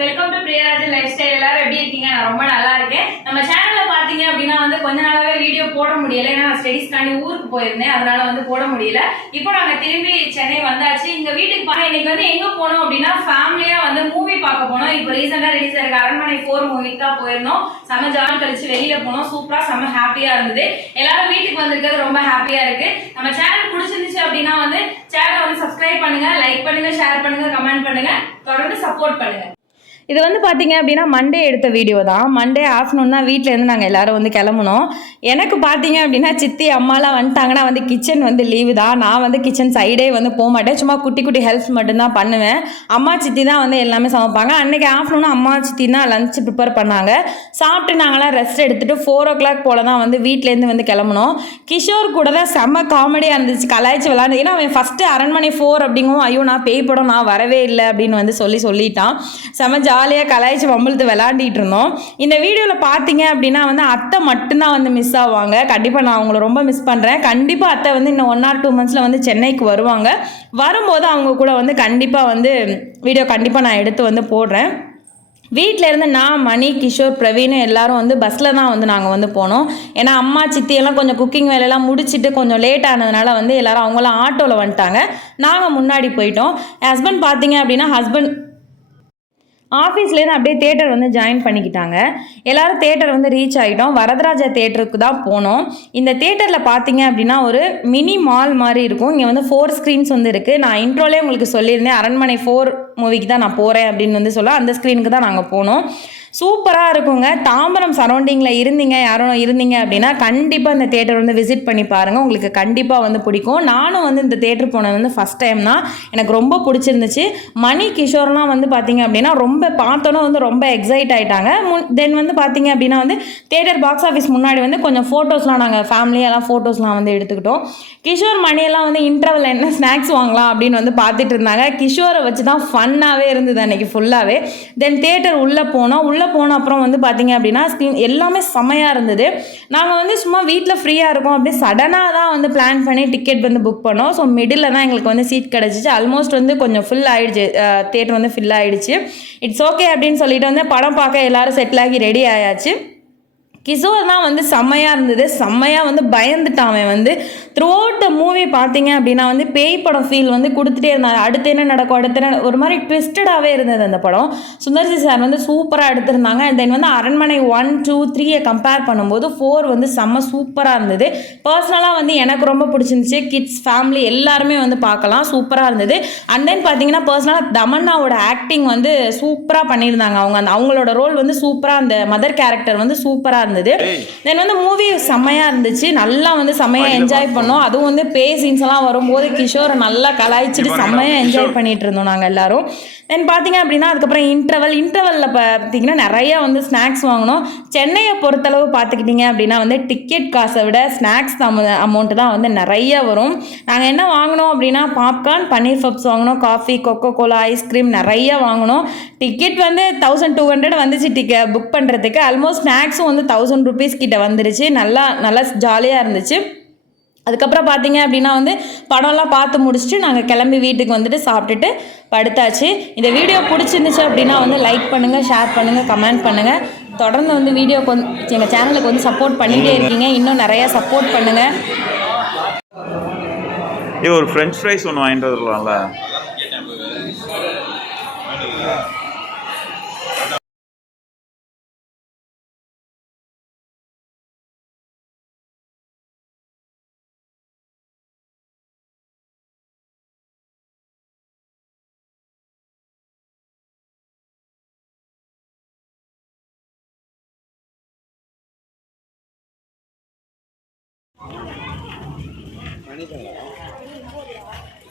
Welcome to Priyarajan life style எல்லாரும் எப்படி இருக்கீங்க? நான் ரொம்ப நல்லா இருக்கேன். நம்ம சேனல்ல பாத்தீங்க அப்படின்னா வந்து கொஞ்ச நாளாவே வீடியோ போட முடியல. ஏன்னா நான் ஸ்டடிஸ்க்காண்டி ஊருக்கு போயிருந்தேன். அதனால வந்து போட முடியல. இப்போ நாங்க திரும்பி சென்னை வந்தாச்சு. இங்க வீட்டுக்கு பாருங்க இன்னைக்கு வந்து எங்க போனோம் அப்படின்னா ஃபேமிலியா வந்து மூவி பார்க்க போனோம். இப்போ ரீசெண்டா ரிலீஸ் ஆயிருக்க. அரண்மனை ஃபோர் மூவிக்கு தான் போயிருந்தோம். செம ஜான் கழிச்சு வெளியில போனோம். சூப்பரா செம ஹாப்பியா இருந்தது. எல்லாரும் வீட்டுக்கு வந்திருக்கிறது ரொம்ப ஹாப்பியா இருக்கு. நம்ம சேனல் பிடிச்சிருந்துச்சு அப்படின்னா வந்து சேனலை வந்து சப்ஸ்கிரைப் பண்ணுங்க லைக் பண்ணுங்க ஷேர் பண்ணுங்க கமெண்ட் பண்ணுங்க. தொடர்ந்து சப்போர்ட் பண்ணுங்க. இது வந்து பார்த்தீங்க அப்படின்னா மண்டே எடுத்த வீடியோ தான். மண்டே ஆஃப்டர்நூன் தான் வீட்டிலேருந்து நாங்கள் எல்லாரும் வந்து கிளம்புனோம். எனக்கு பார்த்தீங்க அப்படின்னா சித்தி அம்மாலாம் வந்துட்டாங்கன்னா வந்து கிச்சன் வந்து லீவு தான். நான் வந்து கிச்சன் சைடே வந்து போக மாட்டேன். சும்மா குட்டி குட்டி ஹெல்ப்ஸ் மட்டும்தான் பண்ணுவேன். அம்மா சித்தி தான் வந்து எல்லாமே சமைப்பாங்க. அன்றைக்கி ஆஃப்டர்நூன் அம்மா சித்தி தான் லஞ்ச் ப்ரிப்பேர் பண்ணாங்க. சாப்பிட்டு நாங்களாம் ரெஸ்ட் எடுத்துகிட்டு ஃபோர் ஓ கிளாக் போல் தான் வந்து வீட்டிலேருந்து வந்து கிளம்புனோம். கிஷோர் கூட தான் செம்ம காமெடியாக இருந்துச்சு. கலாய்ச்சி விளாண்டு ஏன்னா அவன் ஃபஸ்ட்டு அரண்மனை ஃபோர் அப்படிங்கும் ஐயோ நான் பேய் படம் நான் வரவே இல்லை அப்படின்னு வந்து சொல்லி சொல்லிட்டான். செம்ம ஜாலியாக கலாய்ச்சி வம்பளுத்து விளாண்டிட்டு இருந்தோம். இந்த வீடியோவில் பார்த்தீங்க அப்படின்னா வந்து அத்தை மட்டும்தான் வந்து மிஸ் ஆவாங்க. கண்டிப்பாக நான் அவங்கள ரொம்ப மிஸ் பண்ணுறேன் கண்டிப்பாக அத்தை வந்து இன்னும் ஒன் ஆர் டூ மந்த்ஸில் வந்து சென்னைக்கு வருவாங்க. வரும்போது அவங்க கூட வந்து கண்டிப்பாக வந்து வீடியோ கண்டிப்பாக நான் எடுத்து வந்து போடுறேன். வீட்டில் இருந்து நான் மணி கிஷோர் பிரவீன் எல்லாரும் வந்து பஸ்ஸில் தான் வந்து நாங்கள் வந்து போனோம். ஏன்னா அம்மா சித்தியெல்லாம் கொஞ்சம் குக்கிங் வேலையெல்லாம் முடிச்சுட்டு கொஞ்சம் லேட் ஆனதுனால வந்து எல்லாரும் அவங்களாம் ஆட்டோவில் வந்துட்டாங்க. நாங்கள் முன்னாடி போயிட்டோம். என் ஹஸ்பண்ட் பார்த்தீங்க அப்படின்னா ஹஸ்பண்ட் ஆஃபீஸ்லேருந்து அப்படியே தேட்டர் வந்து ஜாயின் பண்ணிக்கிட்டாங்க. எல்லோரும் தேட்டர் வந்து ரீச் ஆகிட்டோம் வரதராஜா தேட்டருக்கு தான் போனோம். இந்த தேட்டரில் பார்த்தீங்க அப்படின்னா ஒரு மினி மால் மாதிரி இருக்கும். இங்கே வந்து ஃபோர் ஸ்க்ரீன்ஸ் வந்து இருக்குது நான் இன்ட்ரோலே உங்களுக்கு சொல்லியிருந்தேன். அரண்மனை ஃபோர் மூவிக்கு தான் நான் போகிறேன் அப்படின்னு வந்து சொல்ல அந்த ஸ்க்ரீனுக்கு தான் நாங்கள் போனோம். சூப்பராக இருக்குங்க. தாம்பரம் சரௌண்டிங்கில் இருந்தீங்க யாரும் இருந்தீங்க அப்படின்னா கண்டிப்பாக இந்த தேட்டர் வந்து விசிட் பண்ணி பாருங்கள் உங்களுக்கு கண்டிப்பாக வந்து பிடிக்கும். நானும் வந்து இந்த தேட்டர் போனது வந்து ஃபஸ்ட் டைம் தான். எனக்கு ரொம்ப பிடிச்சிருந்துச்சு. மணி கிஷோர்லாம் வந்து பார்த்தீங்க அப்படின்னா ரொம்ப பார்த்தோன்னே வந்து ரொம்ப எக்ஸைட் ஆகிட்டாங்க முன் தென் வந்து பார்த்தீங்க அப்படின்னா வந்து தேட்டர் பாக்ஸ் ஆஃபீஸ் முன்னாடி வந்து கொஞ்சம் ஃபோட்டோஸ்லாம் நாங்கள் ஃபேமிலியெல்லாம் ஃபோட்டோஸ்லாம் வந்து எடுத்துக்கிட்டோம். கிஷோர் மணியெல்லாம் வந்து இன்டர்வல் என்ன ஸ்நாக்ஸ் வாங்கலாம் அப்படின்னு வந்து பார்த்துட்டு இருந்தாங்க. கிஷோரை வச்சு தான் ஃபன்னாகவே இருந்தது அன்றைக்கி ஃபுல்லாகவே தென் தேட்டர் உள்ளே போனோம். உள்ளே போன அப்புறம் வந்து பார்த்தீங்க அப்படின்னா ஸ்க்ரீன் எல்லாமே செம்மையாக இருந்தது. நாங்கள் வந்து சும்மா வீட்டில் ஃப்ரீயாக இருக்கோம் அப்படியே சடனாக தான் வந்து பிளான் பண்ணி டிக்கெட் வந்து புக் பண்ணோம். ஸோ மிடில் தான் எங்களுக்கு வந்து சீட் கிடச்சிச்சு. ஆல்மோஸ்ட் வந்து கொஞ்சம் ஃபுல் ஆகிடுச்சு தேட்டர் வந்து ஃபில் ஆகிடுச்சு இட்ஸ் ஓகே அப்படின்னு சொல்லிட்டு வந்து படம் பார்க்க எல்லாரும் செட்டில் ஆகி ரெடி ஆயாச்சு. கிஷோர் தான் வந்து செம்மையாக இருந்தது. செம்மையாக வந்து பயந்துட்டான் அவன் வந்து. த்ரூ அவுட் த மூவி பார்த்தீங்க அப்படின்னா வந்து பேய் படம் ஃபீல் வந்து கொடுத்துட்டே இருந்தாங்க. அடுத்து என்ன நடக்கும்? அடுத்து என்ன ஒரு மாதிரி ட்விஸ்டடாகவே இருந்தது அந்த படம். சுந்தர்சி சார் வந்து சூப்பராக எடுத்திருந்தாங்க. அண்ட் தென் வந்து அரண்மனை ஒன் டூ த்ரீயை கம்பேர் பண்ணும்போது ஃபோர் வந்து செம்ம சூப்பராக இருந்தது. பர்சனலாக வந்து எனக்கு ரொம்ப பிடிச்சிருந்துச்சு. கிட்ஸ் ஃபேமிலி எல்லாருமே வந்து பார்க்கலாம். சூப்பராக இருந்தது. அண்ட் தென் பார்த்தீங்கன்னா பர்சனலாக தமன்னாவோட ஆக்டிங் வந்து சூப்பராக பண்ணியிருந்தாங்க. அவங்க அந்த அவங்களோட ரோல் வந்து சூப்பராக அந்த மதர் கேரக்டர் வந்து சூப்பராக இருந்தது. தென் வந்து மூவி செம்மையாக இருந்துச்சு. நல்லா வந்து செம்மையாக என்ஜாய் பண்ணோம். அதுவும் வந்து பே சீன்ஸ் எல்லாம் வரும்போது கிஷோரை நல்லா கலாய்ச்சிட்டு செம்மையாக என்ஜாய் பண்ணிட்டு இருந்தோம் நாங்கள் எல்லாரும். தென் பார்த்தீங்க அப்படின்னா அதுக்கப்புறம் இன்டர்வல் இன்டர்வலில் பார்த்தீங்கன்னா நிறையா வந்து ஸ்நாக்ஸ் வாங்கினோம். சென்னையை பொறுத்தளவு பார்த்துக்கிட்டிங்க அப்படின்னா வந்து டிக்கெட் காசை விட ஸ்நாக்ஸ் அமௌண்ட்டு தான் வந்து நிறைய வரும். நாங்கள் என்ன வாங்கினோம் அப்படின்னா பாப்கார்ன் பன்னீர் பப்ஸ் வாங்கினோம். Coffee Coca Cola ice cream நிறைய வாங்கினோம். டிக்கெட் வந்து தௌசண்ட் டூ ஹண்ட்ரட் வந்துச்சு டிக்கெட் புக் பண்ணுறதுக்கு ஆல்மோஸ்ட் ஸ்நாக்ஸும் வந்து தௌசண்ட் ருபீஸ் கிட்ட வந்துருச்சு. நல்லா நல்லா ஜாலியாக இருந்துச்சு. அதுக்கப்புறம் பார்த்தீங்க அப்படின்னா வந்து படம்லாம் பார்த்து முடிச்சுட்டு நாங்கள் கிளம்பி வீட்டுக்கு வந்துட்டு சாப்பிட்டுட்டு படுத்தாச்சு. இந்த வீடியோ பிடிச்சிருந்துச்சு அப்படின்னா வந்து லைக் பண்ணுங்கள் ஷேர் பண்ணுங்கள் கமெண்ட் பண்ணுங்கள் தொடர்ந்து வந்து வீடியோ கொஞ்சம் எங்கள் சேனலுக்கு வந்து சப்போர்ட் பண்ணிகிட்டே இருக்கீங்க. இன்னும் நிறையா சப்போர்ட் பண்ணுங்கள் ஏ ஒரு ஃப்ரெஞ்ச் ஃப்ரைஸ் ஒன்று வாங்கிட்டு வரலாம்ல 往里走了啊